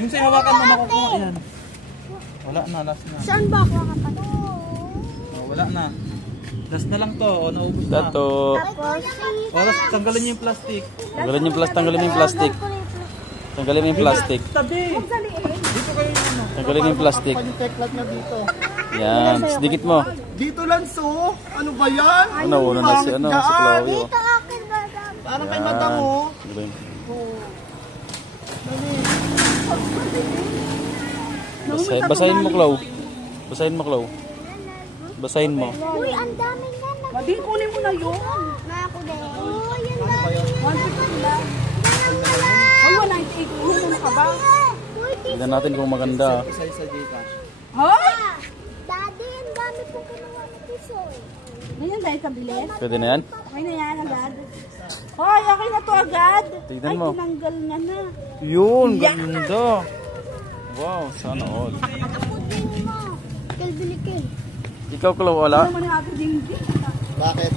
Yung sa'yo hawakan mo makukuha yan. Wala na, last na. Saan ba ako kapag? Oh, wala na. Last na lang to, o naubos na. Dato. Tapos tanggalin niyo yung plastic. Tanggalin yung plastic. Tanggalin yung plastic. Tanggalin yung plastic. Tabi! Dito kayo yung ano. Tanggalin yung plastic. Pag-teklat na dito. Yan, sedikit mo. Dito lang so. Ano ba yan? Ano na si Chloe. Dito akin ba? Parang kay madam mo. Basahin mo, Chloe. Basahin mo, Chloe. Basahin mo. Uy, ang daming yan. Madi, kunin mo na yun. Na ako din. Uy, ang daming yan. Ay, wala yung ikuhin mo ka ba? Tignan natin kung maganda. Isa-isa dito. Hoy! Daddy, ang dami pong kinuha ng piso. Ganyan dahil sa bilis. Pwede na yan? Okay na yan agad. Hoy, okay na to agad. Tignan Ay, mo. tinanggal na na. Yun, ganda. Wow, sana all. Ako din mo. Kilbilikil. Ikaw, Chloe, wala? Ano naman yung ato ding Bakit?